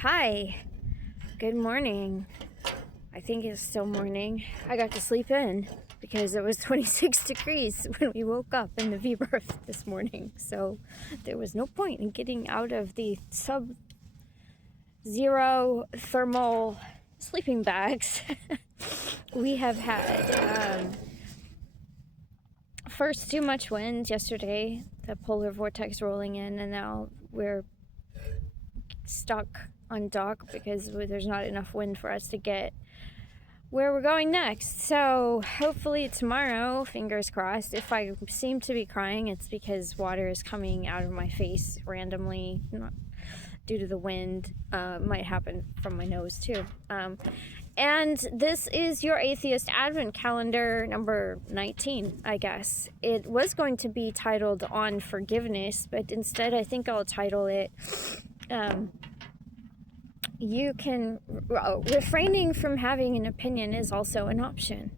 Hi, good morning. I think it's still morning. I got to sleep in because it was 26 degrees when we woke up in the V-berth this morning. So there was no point in getting out of the sub-zero thermal sleeping bags. We have had first too much wind yesterday, the polar vortex rolling in, and now we're stuck on dock because there's not enough wind for us to get where we're going next. So hopefully tomorrow, fingers crossed. If I seem to be crying, it's because water is coming out of my face randomly, not due to the wind. Might happen from my nose too. And this is your Atheist Advent Calendar number 19, I guess. It was going to be titled On Forgiveness, but instead I think I'll title it you can refraining from having an opinion is also an option.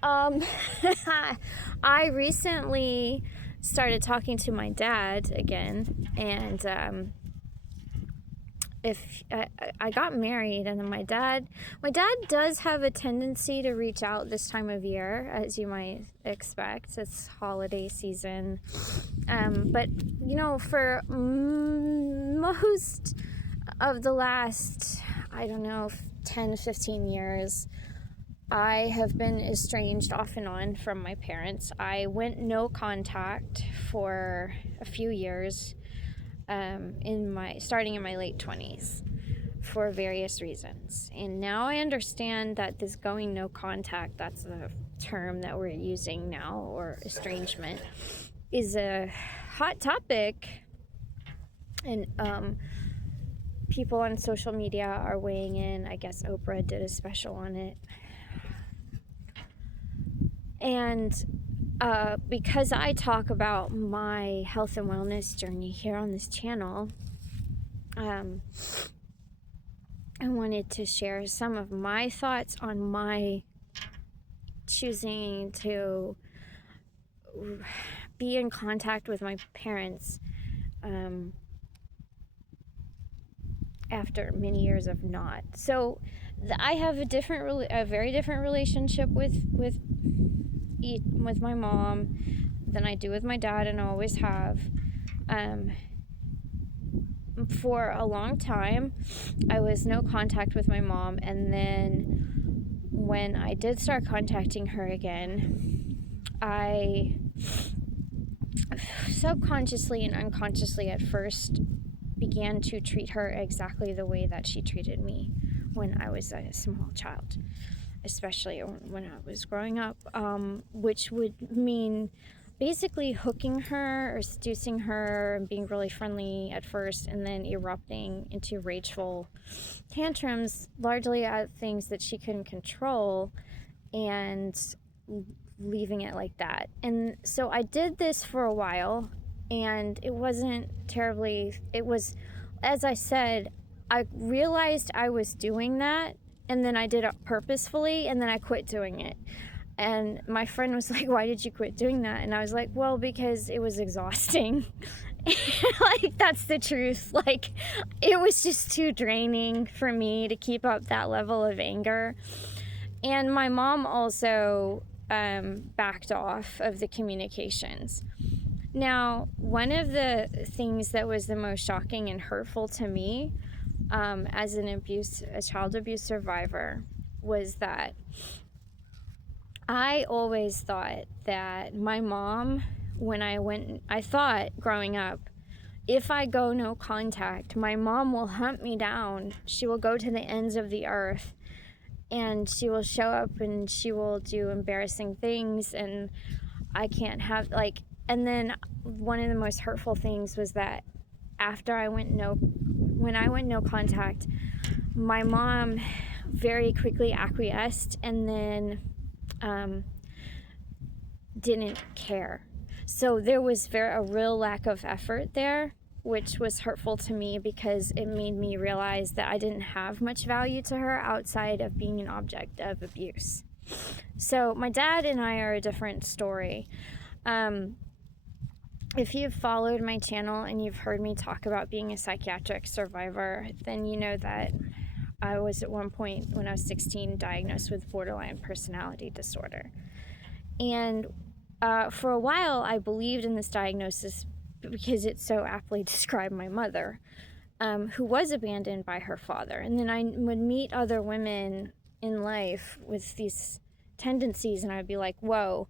I recently started talking to my dad again, and if I got married, and then my dad does have a tendency to reach out this time of year, as you might expect. It's holiday season, but for most of the last, 10, 15 years, I have been estranged off and on from my parents. I went no contact for a few years, starting in my late 20s, for various reasons. And now I understand that this going no contact, that's the term that we're using now, or estrangement, is a hot topic. And people on social media are weighing in. I guess Oprah did a special on it. And because I talk about my health and wellness journey here on this channel, I wanted to share some of my thoughts on my choosing to be in contact with my parents after many years of not. So I have a very different relationship with my mom than I do with my dad, and I always have. For a long time, I was no contact with my mom, and then when I did start contacting her again, I subconsciously and unconsciously at first began to treat her exactly the way that she treated me when I was a small child, especially when I was growing up, which would mean basically hooking her or seducing her and being really friendly at first, and then erupting into rageful tantrums, largely at things that she couldn't control, and leaving it like that. And so I did this for a while, and it wasn't as I said, I realized I was doing that, and then I did it purposefully, and then I quit doing it. And my friend was like, "Why did you quit doing that?" And I was like, "Well, because it was exhausting." Like, that's the truth. Like, it was just too draining for me to keep up that level of anger. And my mom also backed off of the communications. Now, one of the things that was the most shocking and hurtful to me as a child abuse survivor, was that I always thought that my mom, I thought growing up, if I go no contact, my mom will hunt me down. She will go to the ends of the earth, and she will show up, and she will do embarrassing things, and I can't have, and then one of the most hurtful things was that when I went no contact, my mom very quickly acquiesced, and then didn't care. So there was a real lack of effort there, which was hurtful to me because it made me realize that I didn't have much value to her outside of being an object of abuse. So my dad and I are a different story. if you've followed my channel and you've heard me talk about being a psychiatric survivor, then you know that I was at one point when I was 16 diagnosed with borderline personality disorder. And for a while, I believed in this diagnosis because it so aptly described my mother, who was abandoned by her father. And then I would meet other women in life with these tendencies, and I'd be like, whoa.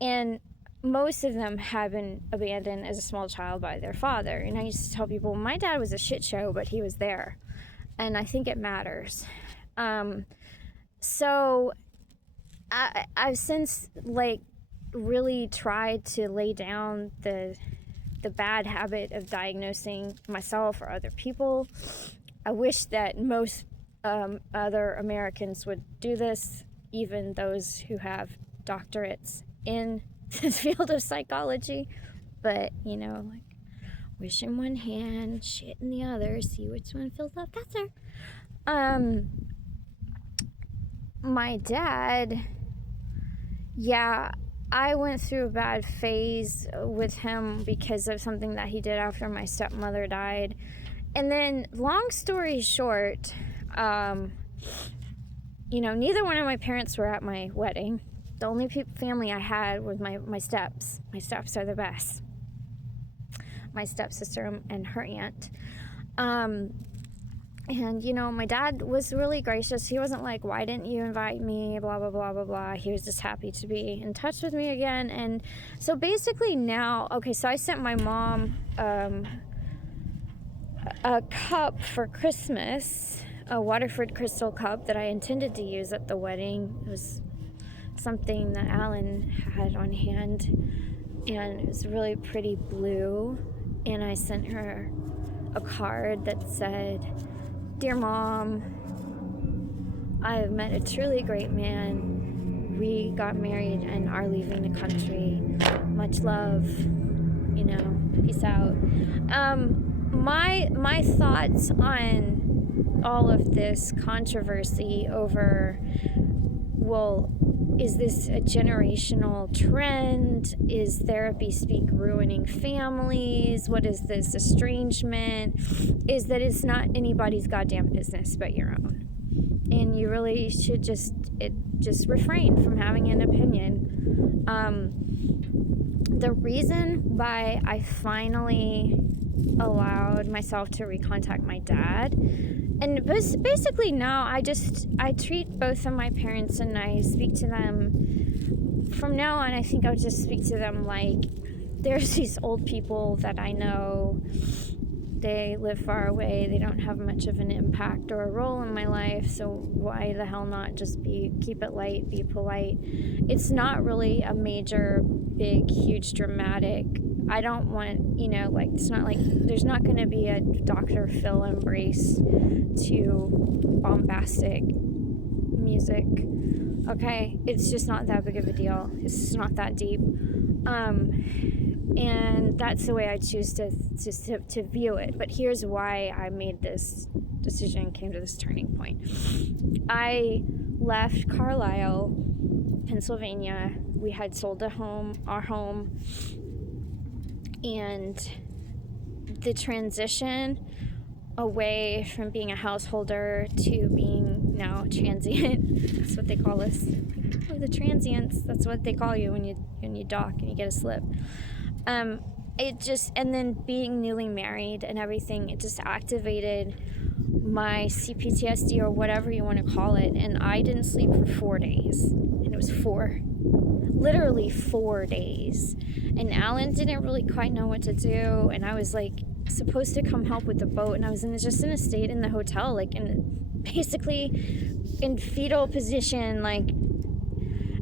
And most of them have been abandoned as a small child by their father. And I used to tell people, my dad was a shit show, but he was there. And I think it matters. So I've since, like, really tried to lay down the bad habit of diagnosing myself or other people. I wish that most other Americans would do this, even those who have doctorates in the field of psychology. But, you know, like, wish in one hand, shit in the other, see which one fills up faster. My dad, yeah, I went through a bad phase with him because of something that he did after my stepmother died. And then, long story short, you know, neither one of my parents were at my wedding. The only family I had was my steps. My steps are the best. My stepsister and her aunt. And, you know, my dad was really gracious. He wasn't like, why didn't you invite me? Blah, blah, blah, blah, blah. He was just happy to be in touch with me again. And so basically now, okay, so I sent my mom a cup for Christmas, a Waterford crystal cup that I intended to use at the wedding. It was something that Alan had on hand, and it was really pretty blue. And I sent her a card that said, "Dear Mom, I have met a truly great man. We got married and are leaving the country. Much love. You know, peace out." My thoughts on all of this controversy over, well, is this a generational trend? Is therapy speak ruining families? What is this estrangement? Is that it's not anybody's goddamn business but your own. And you really should just refrain from having an opinion. The reason why I finally allowed myself to recontact my dad, and basically now I treat both of my parents and I speak to them from now on. I think I'll just speak to them like there's these old people that I know. They live far away. They don't have much of an impact or a role in my life. So why the hell not just keep it light, be polite? It's not really a major, big, huge, dramatic. I don't want, you know, like, it's not like there's not going to be a Dr. Phil embrace to bombastic music. Okay, it's just not that big of a deal. It's just not that deep. And that's the way I choose to view it. But here's why I made this decision, came to this turning point. I left Carlisle, Pennsylvania. We had sold our home, and the transition away from being a householder to being now transient. That's what they call us. Oh, the transients. That's what they call you when you dock and you get a slip. And then being newly married and everything, it just activated my CPTSD or whatever you want to call it. And I didn't sleep for 4 days. And it was literally 4 days. And Alan didn't really quite know what to do. And I was like supposed to come help with the boat. And I was just in a state in the hotel, like basically in fetal position, like.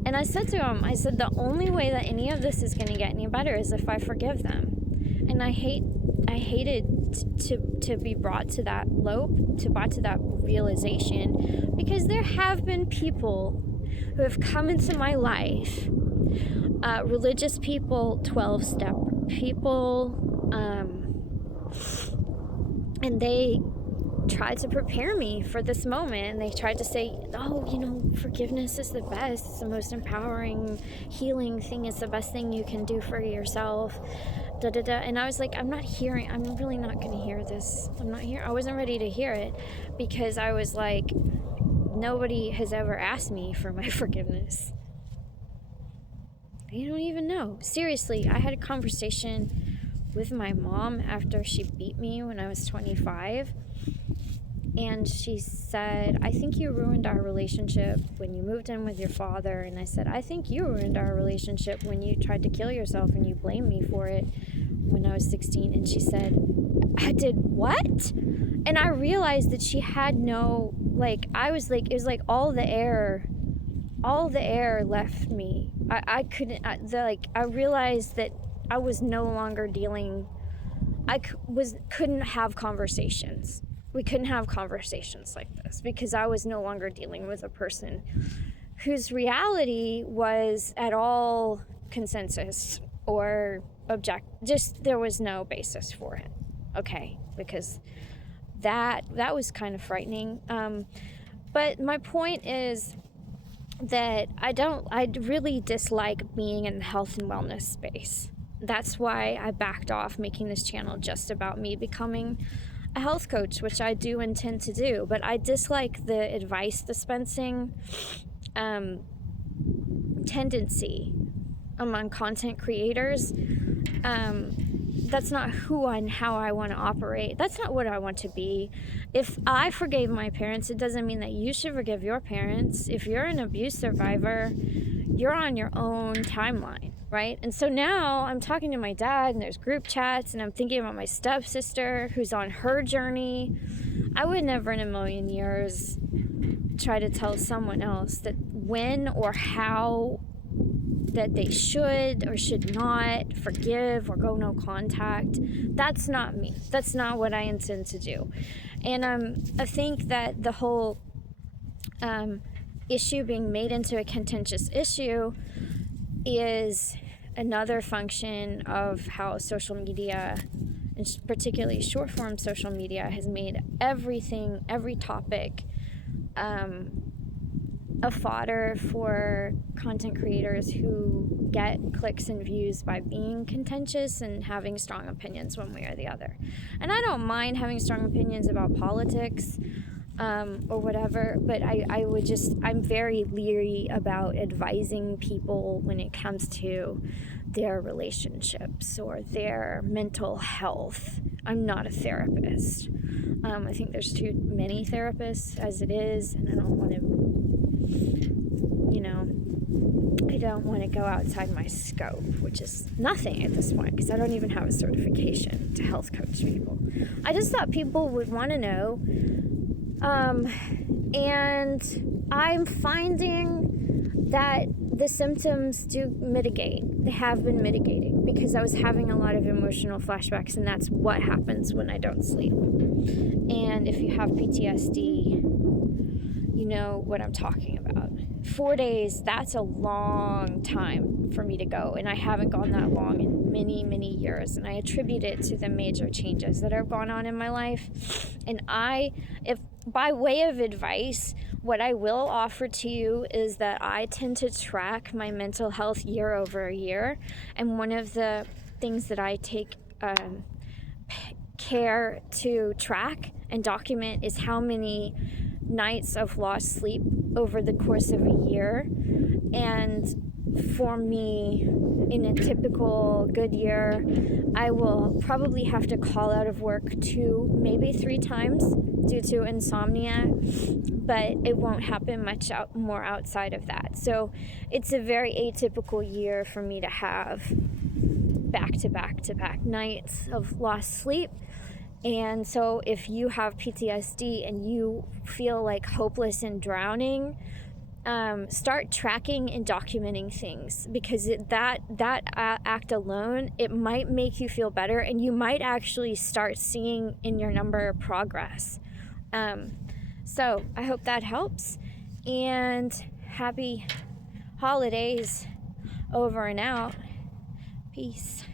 And I said to him, the only way that any of this is going to get any better is if I forgive them. And I hated to be brought to that realization, because there have been people who have come into my life, religious people, 12-step people, and they tried to prepare me for this moment, and they tried to say, oh, you know, forgiveness is the best, it's the most empowering, healing thing, it's the best thing you can do for yourself, da da da. And I was like, I'm really not going to hear this. I wasn't ready to hear it, because I was like, nobody has ever asked me for my forgiveness. They don't even know. Seriously, I had a conversation with my mom after she beat me when I was 25. And she said, I think you ruined our relationship when you moved in with your father. And I said, I think you ruined our relationship when you tried to kill yourself and you blamed me for it when I was 16. And she said, I did what? And I realized that she had no, like, I was like, it was like all the air left me. I couldn't, I realized that I was no longer dealing, couldn't have conversations. We couldn't have conversations like this, because I was no longer dealing with a person whose reality was at all consensus or there was no basis for it. Okay, because that was kind of frightening. But my point is that I really dislike being in the health and wellness space. That's why I backed off making this channel just about me becoming a health coach, which I do intend to do, but I dislike the advice dispensing tendency among content creators. That's not who and how I want to operate. That's not what I want to be. If I forgave my parents, it doesn't mean that you should forgive your parents. If you're an abuse survivor, you're on your own timeline, right? And so now I'm talking to my dad, and there's group chats, and I'm thinking about my stepsister who's on her journey. I would never in a million years try to tell someone else that when or how that they should or should not forgive or go no contact. That's not me. That's not what I intend to do. And I think that the whole issue being made into a contentious issue is another function of how social media, and particularly short form social media, has made every topic a fodder for content creators who get clicks and views by being contentious and having strong opinions one way or the other. And I don't mind having strong opinions about politics or whatever, but I'm very leery about advising people when it comes to their relationships or their mental health. I'm not a therapist. I think there's too many therapists as it is, and I don't want to go outside my scope, which is nothing at this point, because I don't even have a certification to health coach people. I just thought people would want to know. And I'm finding that the symptoms do mitigate. They have been mitigating, because I was having a lot of emotional flashbacks, and that's what happens when I don't sleep. And if you have PTSD, you know what I'm talking about. 4 days, that's a long time for me to go, and I haven't gone that long in many, many years, and I attribute it to the major changes that have gone on in my life. And if by way of advice, what I will offer to you is that I tend to track my mental health year over year, and one of the things that I take care to track and document is how many nights of lost sleep over the course of a year. And for me, in a typical good year, I will probably have to call out of work 2, maybe 3 times due to insomnia, but it won't happen much more outside of that. So it's a very atypical year for me to have back-to-back nights of lost sleep. And so if you have PTSD and you feel like hopeless and drowning, start tracking and documenting things, because that act alone, it might make you feel better, and you might actually start seeing in your number progress. So I hope that helps, and happy holidays. Over and out. Peace.